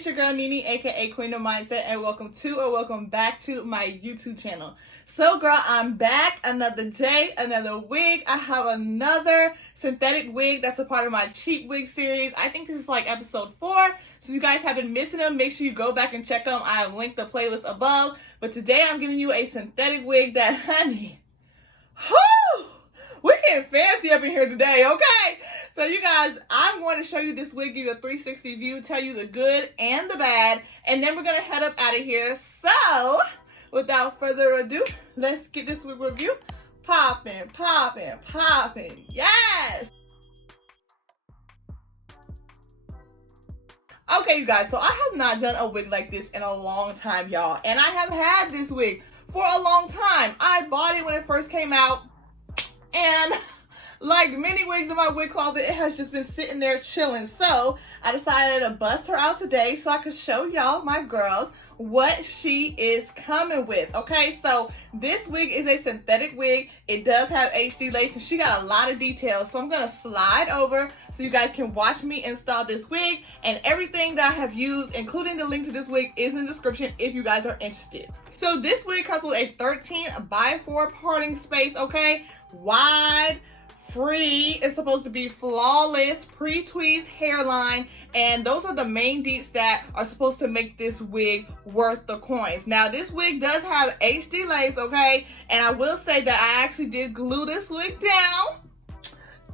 it's your girl Nene, aka Queendom Mindset, and welcome back to my YouTube channel. So girl, I'm back, another day, another wig. I have another synthetic wig that's a part of my cheap wig series. I think this is like episode 4. So if you guys have been missing them, make sure you go back and check them. I have linked the playlist above. But today I'm giving you a synthetic wig that, honey, whoo, we're getting fancy up in here today, okay? So you guys, I'm going to show you this wig, give you a 360 view, tell you the good and the bad, and then we're going to head up out of here. So, without further ado, let's get this wig review popping, popping, popping. Yes! Okay, you guys, so I have not done a wig like this in a long time, y'all, and I have had this wig for a long time. I bought it when it first came out, and like many wigs in my wig closet, it has just been sitting there chilling. So I decided to bust her out today so I could show y'all, my girls, what she is coming with. Okay, so this wig is a synthetic wig. It does have HD lace and she got a lot of details. So I'm going to slide over so you guys can watch me install this wig. And everything that I have used, including the link to this wig, is in the description if you guys are interested. So this wig comes with a 13x4 parting space, okay? Wide, free. It's supposed to be flawless, pre-tweezed hairline, and those are the main deets that are supposed to make this wig worth the coins. Now this wig does have HD lace, okay, and I will say that I actually did glue this wig down.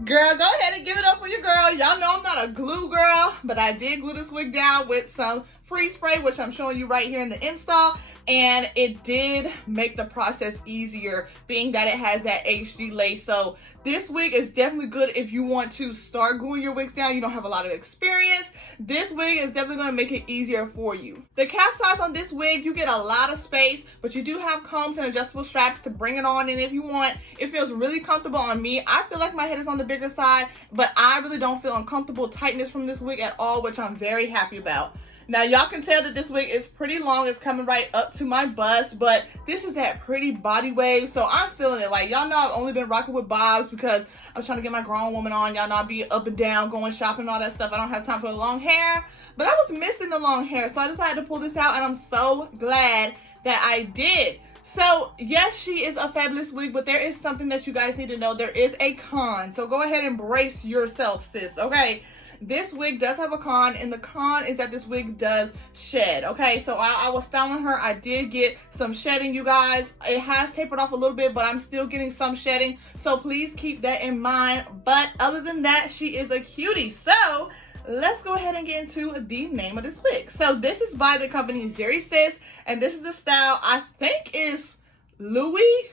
Girl, go ahead and give it up for your girl. Y'all know I'm not a glue girl, but I did glue this wig down with some free spray, which I'm showing you right here in the install. And it did make the process easier, being that it has that HD lace. So this wig is definitely good if you want to start gluing your wigs down. You don't have a lot of experience. This wig is definitely going to make it easier for you. The cap size on this wig, you get a lot of space, but you do have combs and adjustable straps to bring it on in if you want. It feels really comfortable on me. I feel like my head is on the bigger side, but I really don't feel uncomfortable tightness from this wig at all, which I'm very happy about. Now, y'all can tell that this wig is pretty long. It's coming right up to my bust, but this is that pretty body wave, so I'm feeling it. Like, y'all know I've only been rocking with bobs because I was trying to get my grown woman on. Y'all know I be up and down, going shopping and all that stuff. I don't have time for the long hair, but I was missing the long hair, so I decided to pull this out, and I'm so glad that I did. So, yes, she is a fabulous wig, but there is something that you guys need to know. There is a con, so go ahead and brace yourself, sis, okay? This wig does have a con, and the con is that this wig does shed, okay? So I was styling her. I did get some shedding, you guys. It has tapered off a little bit, but I'm still getting some shedding, so please keep that in mind. But other than that, she is a cutie. So let's go ahead and get into the name of this wig. So this is by the company Zury Sis, and this is the style I think is Louis.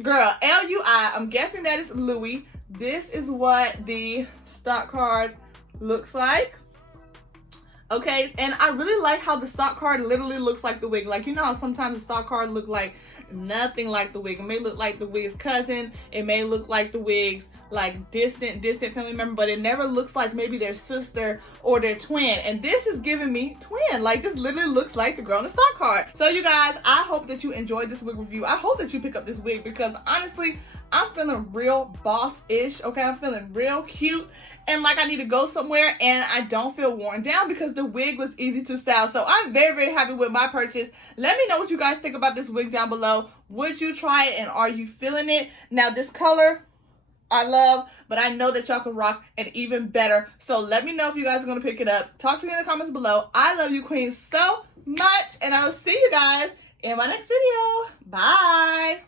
Girl, L-U-I. I'm guessing that is Louis. This is what the stock card looks like. Okay, and I really like how the stock card literally looks like the wig. Like, you know how sometimes the stock card look like nothing like the wig. It may look like the wig's cousin. It may look like the wig's like distant family member, but it never looks like maybe their sister or their twin. And this is giving me twin. Like, this literally looks like the girl in the stock card. So you guys, I hope that you enjoyed this wig review. I hope that you pick up this wig because honestly, I'm feeling real boss-ish, okay? I'm feeling real cute and like I need to go somewhere, and I don't feel worn down because the wig was easy to style. So I'm very, very happy with my purchase. Let me know what you guys think about this wig down below. Would you try it, and are you feeling it? Now, this color I love, but I know that y'all can rock an even better. So let me know if you guys are going to pick it up. Talk to me in the comments below. I love you queens so much, and I will see you guys in my next video. Bye.